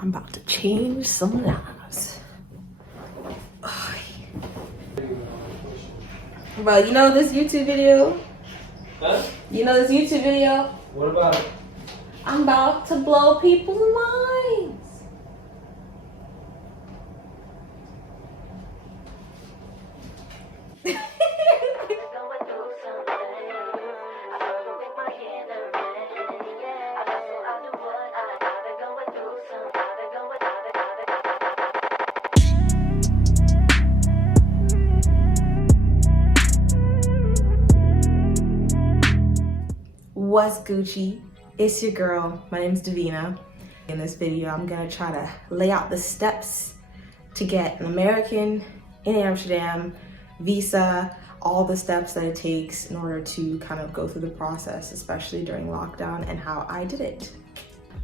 I'm about to change some lives. Bro, you know this YouTube video? Huh? You know this YouTube video? What about it? I'm about to blow people's minds. What's Gucci? It's your girl. My name's Davina. In this video, I'm gonna try to lay out the steps to get an American in Amsterdam visa, all the steps that it takes in order to kind of go through the process, especially during lockdown, and how I did it.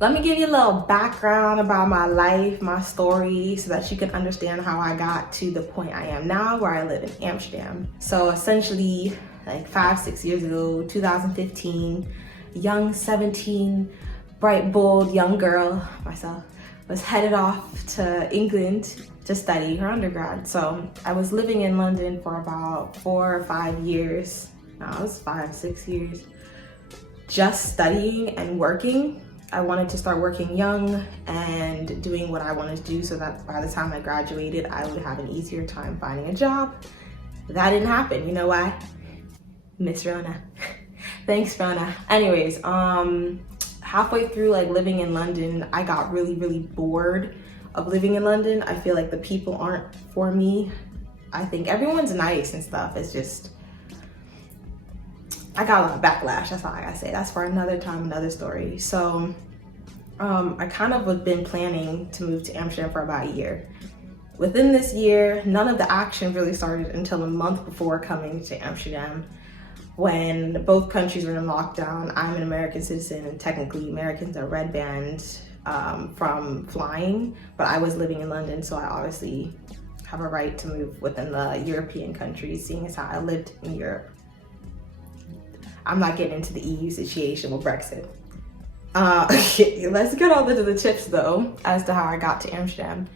Let me give you a little background about my life, my story, so that you can understand how I got to the point I am now, where I live in Amsterdam. So essentially, like 5-6 years ago, 2015, young 17, bright, bold young girl, myself, was headed off to England to study her undergrad. So I was living in London for about 4 or 5 years. No, it was 5-6 years, just studying and working. I wanted to start working young and doing what I wanted to do so that by the time I graduated, I would have an easier time finding a job. That didn't happen. You know why? Miss Rona. Thanks, Rona. Anyways, halfway through like living in London, I got really bored of living in London. I feel like the people aren't for me. I think everyone's nice and stuff. It's just, I got a lot of backlash. That's all I gotta say. That's for another time, another story. So I kind of have been planning to move to Amsterdam for about a year. Within this year, none of the action really started until a month before coming to Amsterdam, when both countries were in lockdown. I'm an American citizen, and technically Americans are red banned from flying, but I was living in London, so I obviously have a right to move within the European countries, seeing as how I lived in Europe. I'm not getting into the EU situation with Brexit. Let's get all into the tips though, as to how I got to Amsterdam.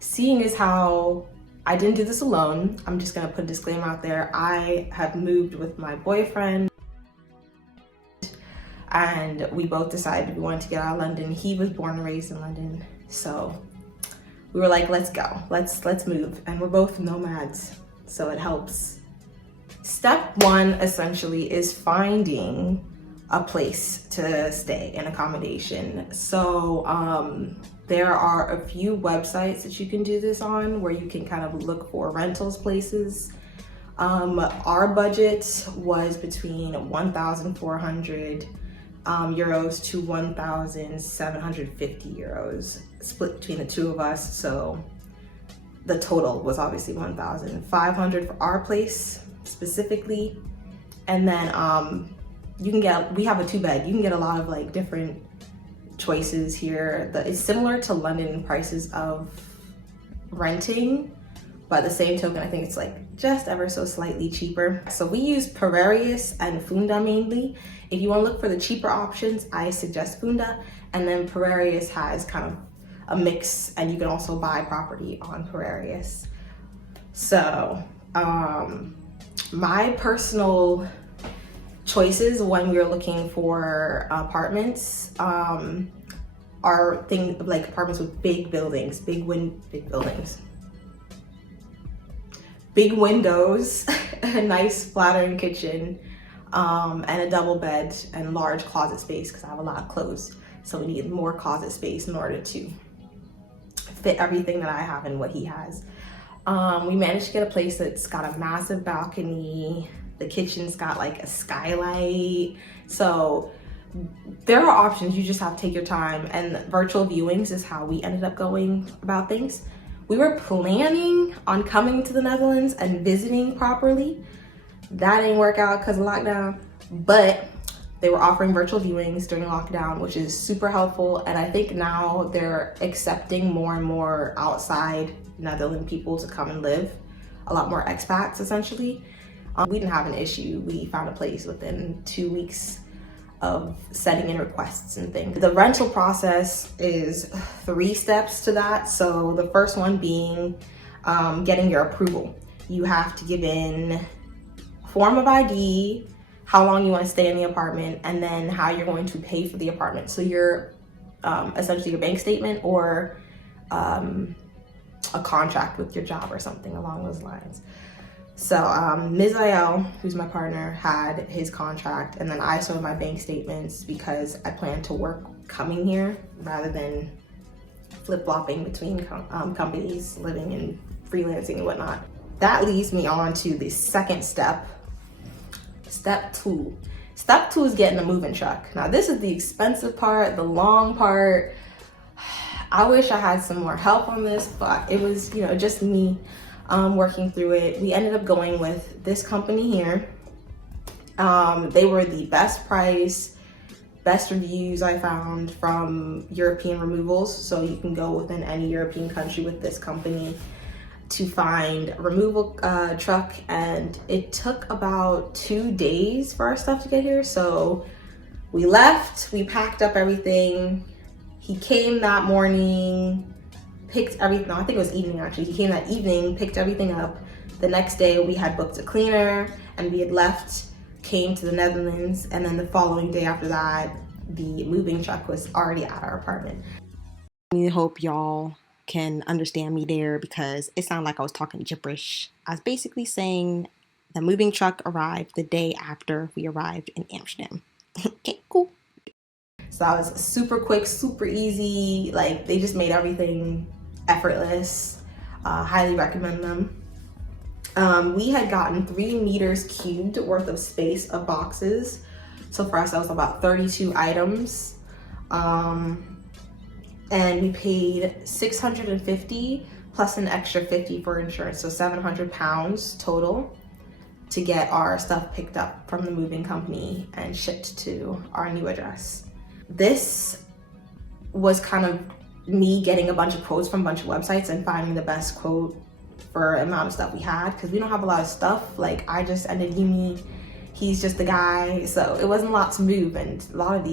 Seeing as how I didn't do this alone, I'm just gonna put a disclaimer out there. I have moved with my boyfriend, and we both decided we wanted to get out of London. He was born and raised in London, so we were like, let's go, let's move. And we're both nomads, so it helps. Step one essentially is finding a place to stay, an accommodation. So there are a few websites that you can do this on, where you can kind of look for rentals places. Our budget was between 1,400 euros to 1,750 euros, split between the two of us. So the total was obviously 1,500 for our place specifically. And then you can get, we have a 2-bed. You can get a lot of like different choices here. It's similar to London prices of renting, but at the same token, I think it's like just ever so slightly cheaper. So we use Piraeus and Funda mainly. If you want to look for the cheaper options, I suggest Funda, and then Piraeus has kind of a mix, and you can also buy property on Piraeus. So my personal choices when we were looking for apartments are things like apartments with big buildings, big windows, a nice flattering kitchen, and a double bed and large closet space, because I have a lot of clothes, so we need more closet space in order to fit everything that I have and what he has. We managed to get a place that's got a massive balcony. The kitchen's got like a skylight. So there are options. You just have to take your time, and virtual viewings is how we ended up going about things. We were planning on coming to the Netherlands and visiting properly. That didn't work out because of lockdown, but they were offering virtual viewings during lockdown, which is super helpful. And I think now they're accepting more and more outside Netherlands people to come and live, a lot more expats essentially. We didn't have an issue. We found a place within 2 weeks. of setting in requests and things. The rental process is 3 steps to that. So the first one being getting your approval. You have to give in form of ID, how long you want to stay in the apartment, and then how you're going to pay for the apartment. So your essentially your bank statement or a contract with your job or something along those lines. So Ms. Ayel, who's my partner, had his contract, and then I showed my bank statements because I plan to work coming here rather than flip-flopping between companies, living and freelancing and whatnot. That leads me on to the second step, step 2. Step 2 is getting a moving truck. Now this is the expensive part, the long part. I wish I had some more help on this, but it was, you know, just me working through it. We ended up going with this company here. They were the best price, best reviews I found from European removals. So you can go within any European country with this company to find a removal truck, and it took about 2 days for our stuff to get here. So we left, we packed up everything. He came that morning, picked everything, no, I think it was evening actually. He came that evening, picked everything up. The next day we had booked a cleaner and we had left, came to the Netherlands, and then the following day after that, the moving truck was already at our apartment. I hope y'all can understand me there because it sounded like I was talking gibberish. I was basically saying the moving truck arrived the day after we arrived in Amsterdam. Okay, cool. So that was super quick, super easy. Like, they just made everything effortless. Highly recommend them. We had gotten 3 meters cubed worth of space of boxes. So for us, that was about 32 items. And we paid $650 plus an extra $50 for insurance. So £700 total to get our stuff picked up from the moving company and shipped to our new address. This was kind of me getting a bunch of quotes from a bunch of websites and finding the best quote for the amount of stuff we had, because we don't have a lot of stuff. Like, I just ended uni, he's just the guy, so it wasn't a lot to move, and a lot of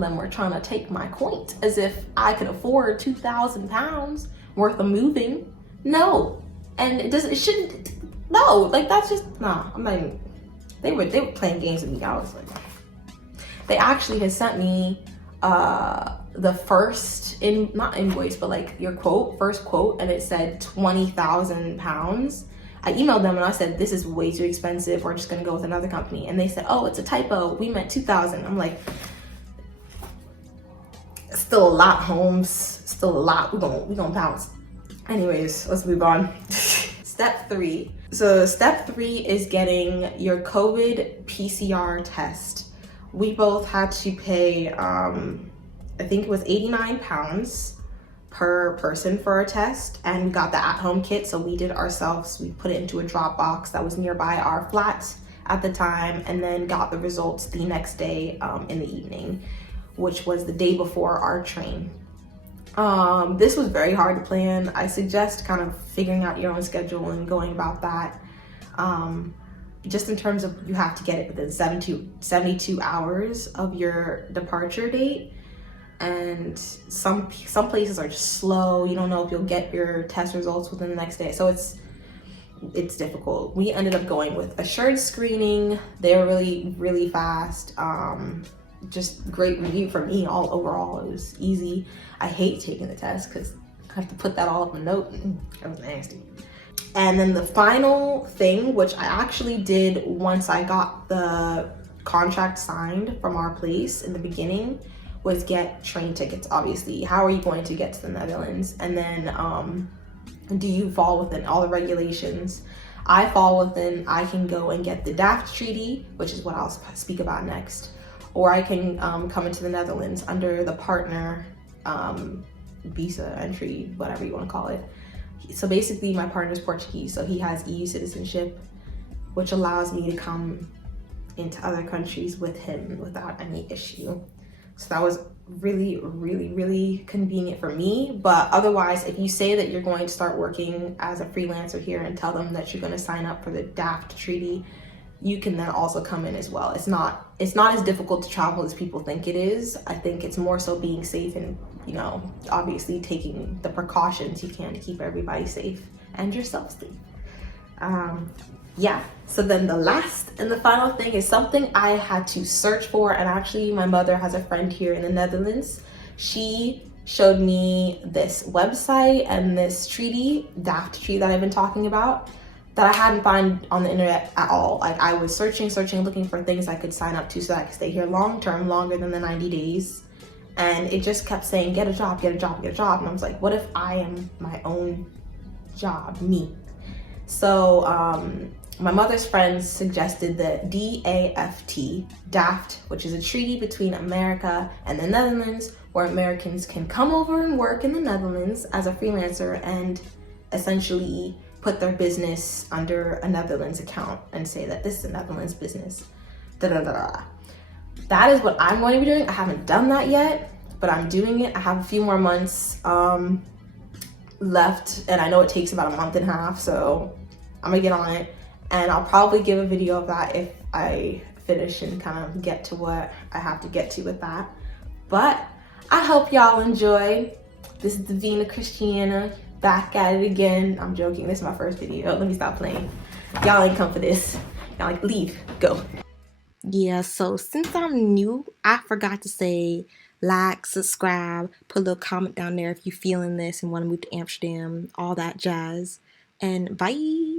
them were trying to take my point as if I could afford £2,000 worth of moving. No, and it shouldn't. No, like, that's just, nah, I'm not even, they were playing games with me. I was like, they actually had sent me the first, not invoice, but like your first quote, and it said £20,000. I emailed them and I said, this is way too expensive. We're just gonna go with another company. And they said, oh, it's a typo. We meant 2,000. I'm like, still a lot, Holmes. Still a lot. We're gonna bounce. Anyways, let's move on. Step 3. So step 3 is getting your COVID PCR test. We both had to pay, I think it was £89 per person for a test, and we got the at-home kit, so we did it ourselves. We put it into a drop box that was nearby our flat at the time, and then got the results the next day in the evening, which was the day before our train. This was very hard to plan. I suggest kind of figuring out your own schedule and going about that. Just in terms of, you have to get it within 72 hours of your departure date. And some places are just slow. You don't know if you'll get your test results within the next day. So it's difficult. We ended up going with assured screening. They were really, really fast. Just great review for me overall. It was easy. I hate taking the test because I have to put that all up in a note. That was nasty. And then the final thing, which I actually did once I got the contract signed from our place in the beginning, was get train tickets. Obviously, how are you going to get to the Netherlands? And then do you fall within all the regulations? I fall within, I can go and get the DAFT treaty, which is what I'll speak about next, or I can come into the Netherlands under the partner visa entry, whatever you want to call it. So basically, my partner's Portuguese, so he has EU citizenship, which allows me to come into other countries with him without any issue. So that was really, really, really convenient for me. But otherwise, if you say that you're going to start working as a freelancer here and tell them that you're going to sign up for the DAFT treaty, you can then also come in as well. It's not it's not as difficult to travel as people think it is. I think it's more so being safe and, you know, obviously taking the precautions you can to keep everybody safe and yourself safe. Yeah, so then the last and the final thing is something I had to search for, and actually my mother has a friend here in the Netherlands. She showed me this website and this treaty, DAFT treaty that I've been talking about, that I hadn't found on the internet at all. Like, I was searching, looking for things I could sign up to so that I could stay here long term, longer than the 90 days. And it just kept saying, get a job, get a job, get a job. And I was like, what if I am my own job, me? So my mother's friends suggested the DAFT, which is a treaty between America and the Netherlands, where Americans can come over and work in the Netherlands as a freelancer and essentially put their business under a Netherlands account and say that this is a Netherlands business. That is what I'm going to be doing. I haven't done that yet, but I'm doing it. I have a few more months left, and I know it takes about a month and a half, so I'm gonna get on it, and I'll probably give a video of that if I finish and kind of get to what I have to get to with that. But I hope y'all enjoyed. This is Davina Christiana, back at it again. I'm joking, this is my first video. Let me stop playing. Y'all ain't come for this. Y'all like, leave, go. Yeah, so since I'm new, I forgot to say like, subscribe, put a little comment down there if you're feeling this and want to move to Amsterdam, all that jazz. And bye.